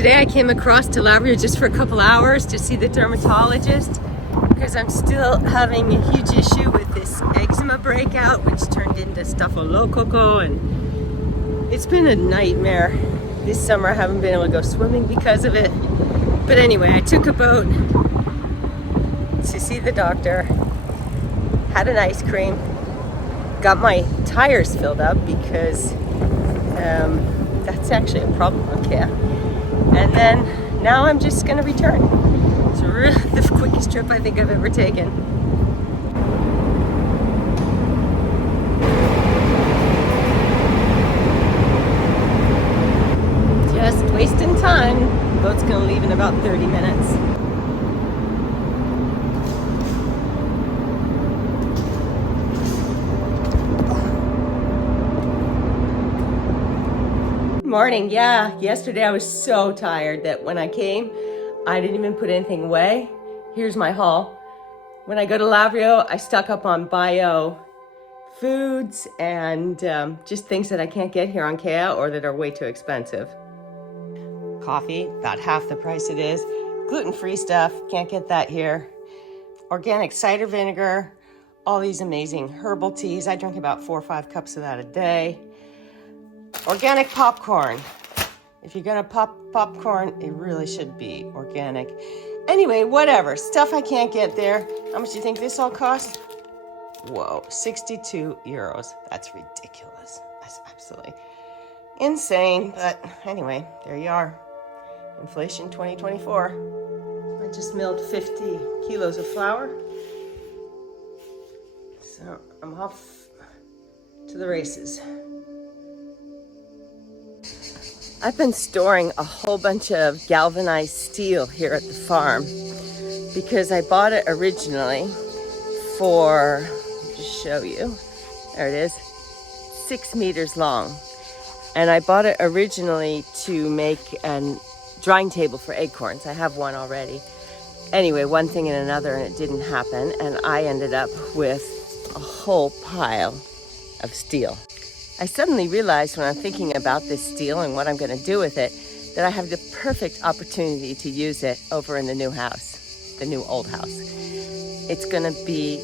Today I came across to Lavrio just for a couple hours to see the dermatologist because I'm still having a huge issue with this eczema breakout, which turned into staphylococcus, and it's been a nightmare. This summer I haven't been able to go swimming because of it. But anyway, I took a boat to see the doctor, had an ice cream, got my tires filled up because that's actually a problem, okay? And then now I'm just gonna return. It's really the quickest trip I think I've ever taken. Just wasting time. The boat's gonna leave in about 30 minutes. Morning, yeah. Yesterday I was so tired that when I came, I didn't even put anything away. Here's my haul. When I go to Lavrio, I stock up on bio foods and just things that I can't get here on Kea or that are way too expensive. Coffee, about half the price it is. Gluten-free stuff, can't get that here. Organic cider vinegar, all these amazing herbal teas. I drink about 4 or 5 cups of that a day. Organic popcorn. If you're gonna pop popcorn, it really should be organic. Anyway, whatever. Stuff I can't get there. How much do you think this all costs? Whoa, 62 euros. That's ridiculous. That's absolutely insane. But anyway, there you are. Inflation 2024. I just milled 50 kilos of flour. So I'm off to the races. I've been storing a whole bunch of galvanized steel here at the farm because I bought it originally for, let me just show you, there it is, 6 meters long. And I bought it originally to make a drying table for acorns. I have one already. Anyway, one thing and another, and it didn't happen, and I ended up with a whole pile of steel. I suddenly realized when I'm thinking about this steel and what I'm going to do with it, that I have the perfect opportunity to use it over in the new house, the new old house. It's going to be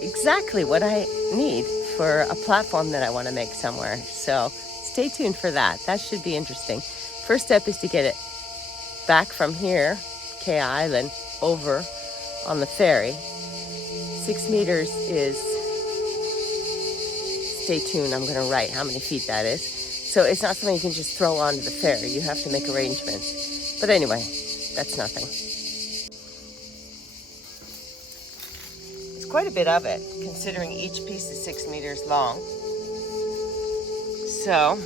exactly what I need for a platform that I want to make somewhere. So stay tuned for that. That should be interesting. First step is to get it back from here, Kea Island, over on the ferry. 6 meters is, stay tuned, I'm gonna write how many feet that is. So it's not something you can just throw onto the ferry. You have to make arrangements. But anyway, that's nothing. It's quite a bit of it, considering each piece is 6 meters long. So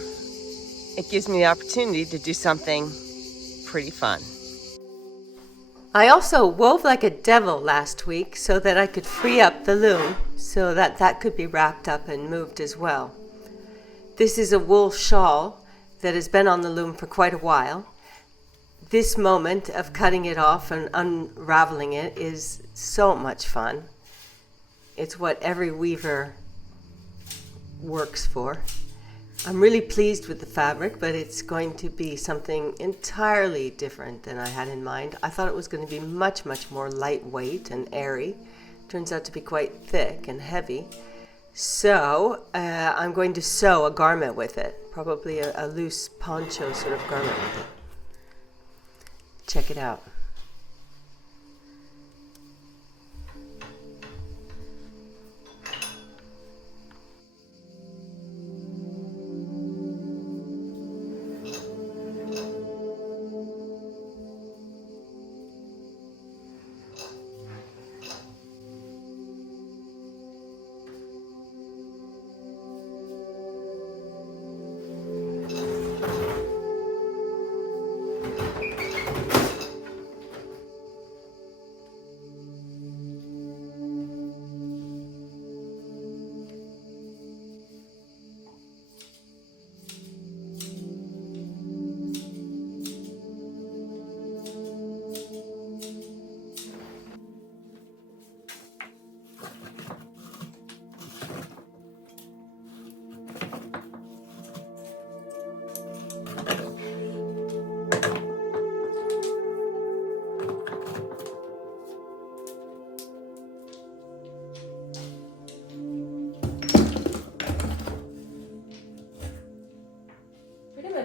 it gives me the opportunity to do something pretty fun. I also wove like a devil last week so that I could free up the loom so that that could be wrapped up and moved as well. This is a wool shawl that has been on the loom for quite a while. This moment of cutting it off and unraveling it is so much fun. It's what every weaver works for. I'm really pleased with the fabric, but it's going to be something entirely different than I had in mind. I thought it was going to be much, much more lightweight and airy. Turns out to be quite thick and heavy. So I'm going to sew a garment with it, probably a loose poncho sort of garment with it. Check it out.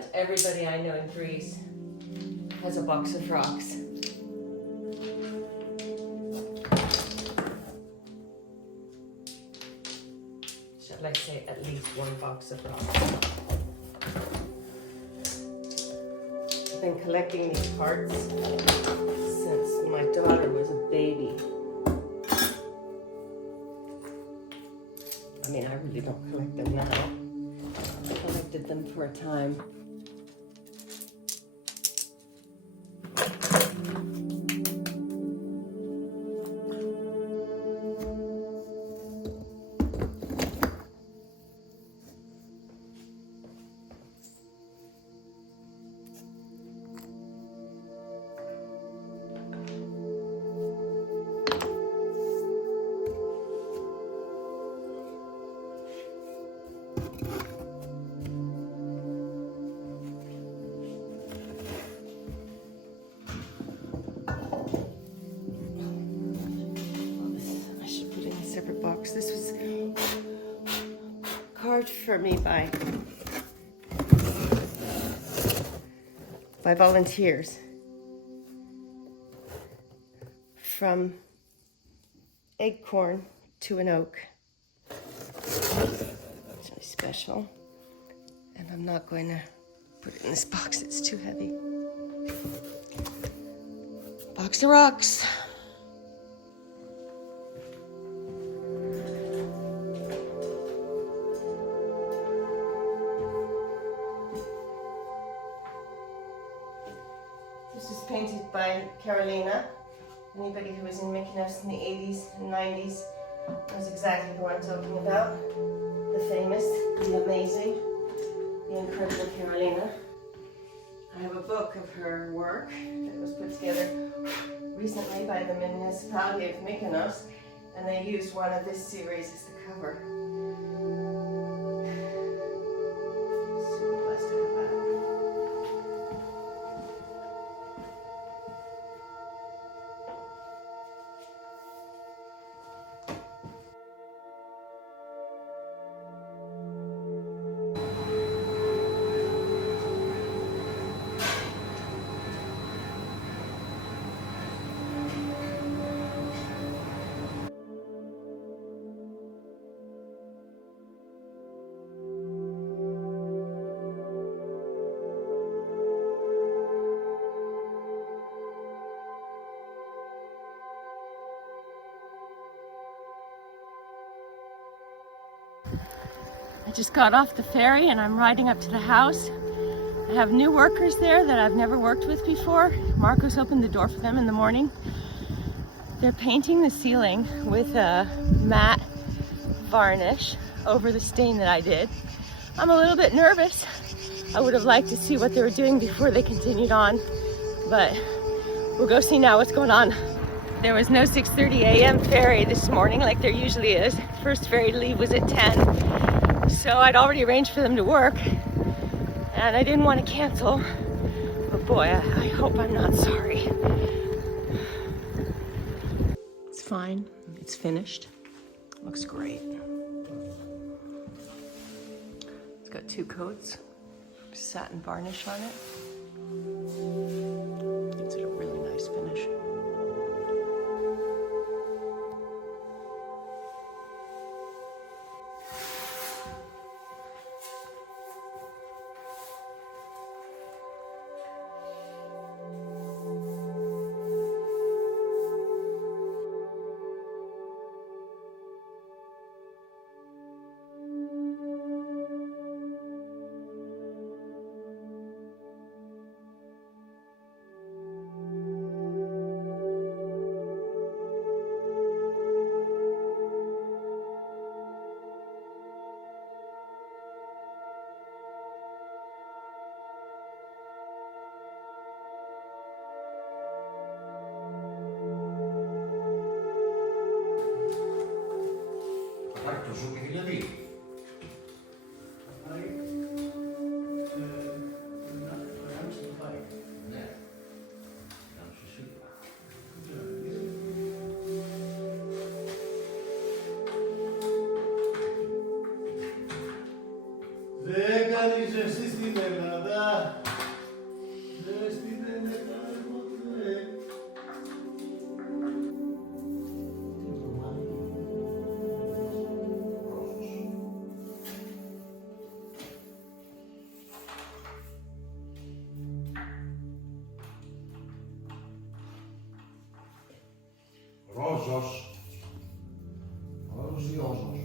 much everybody I know in Greece has a box of rocks. Shall I say at least one box of rocks? I've been collecting these parts since my daughter was a baby. I mean, I really don't collect them now. I collected them for a time. Box. This was carved for me by volunteers from acorn to an oak. It's really special, and I'm not going to put it in this box. It's too heavy. Box of rocks. This was painted by Carolina. Anybody who was in Mykonos in the 80s and 90s knows exactly who I'm talking about. The famous, the amazing, the incredible Carolina. I have a book of her work that was put together recently by the municipality of Mykonos, and they used one of this series as the cover. Super blessed to have that. I just got off the ferry and I'm riding up to the house. I have new workers there that I've never worked with before. Marcos opened the door for them in the morning. They're painting the ceiling with a matte varnish over the stain that I did. I'm a little bit nervous. I would have liked to see what they were doing before they continued on, but we'll go see now what's going on. There was no 6:30 a.m. ferry this morning like there usually is. First ferry to leave was at 10. So I'd already arranged for them to work, and I didn't want to cancel, but boy, I hope I'm not sorry. It's fine, it's finished, looks great. It's got 2 coats, satin varnish on it. It's a really nice finish. Fatto su che lì. Vega Rojos. Rojos e ojos.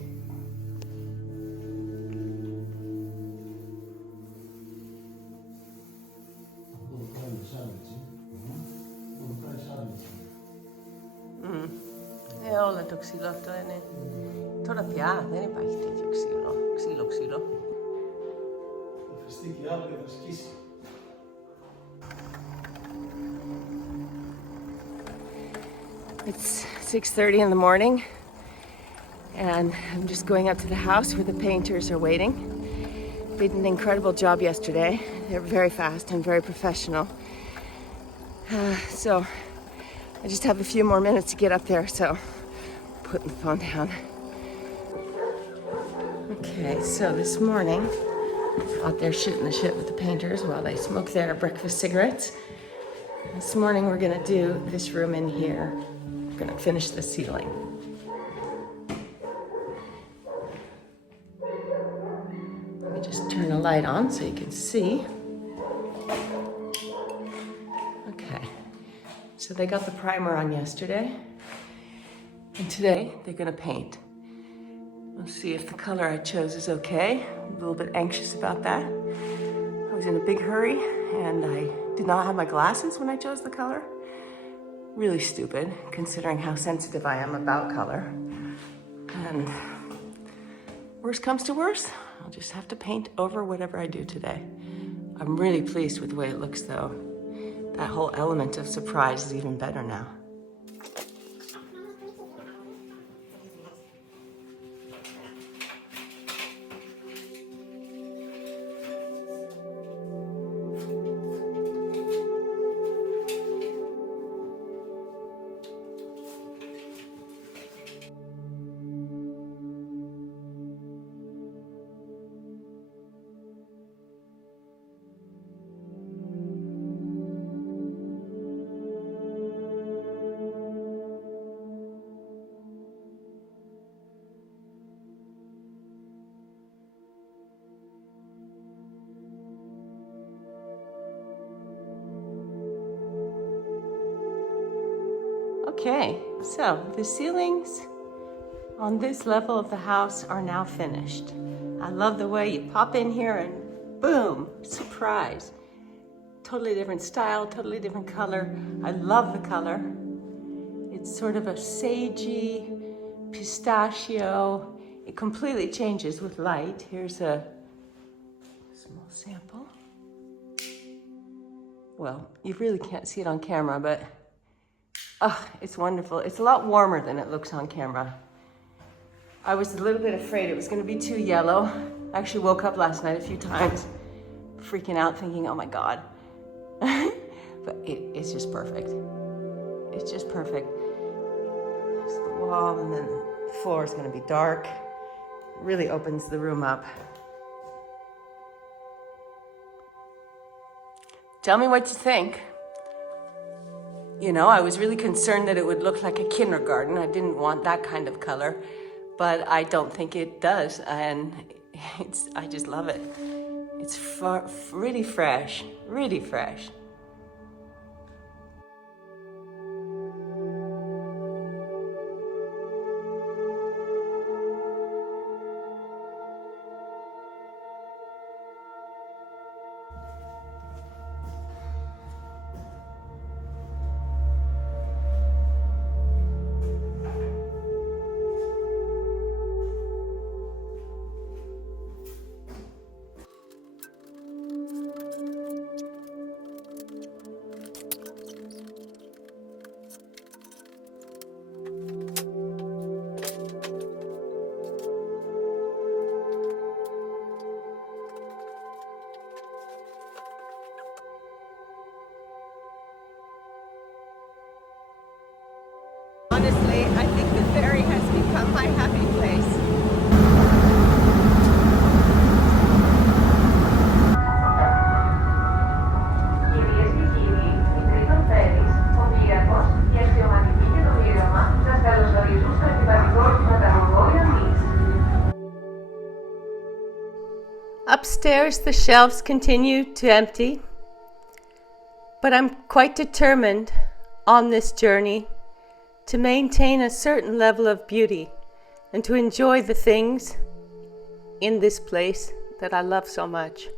Joo, olet ksylottoinen. Toda piaa, ne päihti ksilo. It's 6:30 in the morning, and I'm just going up to the house where the painters are waiting. They did an incredible job yesterday. They're very fast and very professional. So I just have a few more minutes to get up there, so I'm putting the phone down. Okay, so this morning, out there shooting the shit with the painters while they smoke their breakfast cigarettes. This morning we're gonna do this room in here. We're gonna finish the ceiling. Let me just turn the light on so you can see. Okay, so they got the primer on yesterday, and today they're gonna paint. We'll see if the color I chose is okay. I'm a little bit anxious about that. I was in a big hurry and I did not have my glasses when I chose the color. Really stupid, considering how sensitive I am about color. And worst comes to worst, I'll just have to paint over whatever I do today. I'm really pleased with the way it looks though. That whole element of surprise is even better now. Okay, so the ceilings on this level of the house are now finished. I love the way you pop in here and boom, surprise. Totally different style, totally different color. I love the color. It's sort of a sagey, pistachio. It completely changes with light. Here's a small sample. Well, you really can't see it on camera, but it's wonderful. It's a lot warmer than it looks on camera. I was a little bit afraid it was going to be too yellow. I actually woke up last night a few times, freaking out, thinking, oh my God. But it's just perfect. It's just perfect. There's the wall, and then the floor is going to be dark. It really opens the room up. Tell me what you think. You know, I was really concerned that it would look like a kindergarten. I didn't want that kind of color, but I don't think it does, and I just love it. It's really fresh, really fresh. Honestly, I think the ferry has become my happy place. Upstairs, the shelves continue to empty, but I'm quite determined on this journey to maintain a certain level of beauty and to enjoy the things in this place that I love so much.